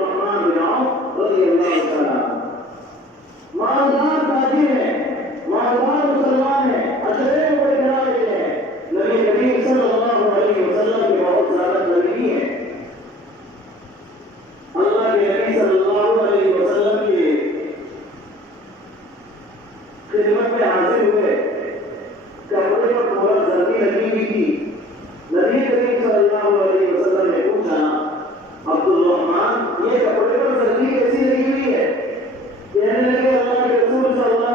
الرحمن بن عوف رضی اللہ تعالیٰ مالدار تاجر ہیں، مالدار مسلمان ہیں، اشرے میں بڑے گھرانے کے ہیں، نبی کریم صلی اللہ علیہ وسلم کے بہت زیادہ قریبی ہیں۔ اللہ کے نبی صلی اللہ علیہ وسلم کی خدمت میں حاضر ہوئے، کپڑے پر تھوڑا زردی لگی ہوئی تھی۔ نبی کریم صلی اللہ علیہ وسلم نے پوچھا عبد الرحمن یہ کپڑے پر زردی کیسی لگی ہوئی ہے؟ کہنے لگے اللہ کے رسول صلی اللہ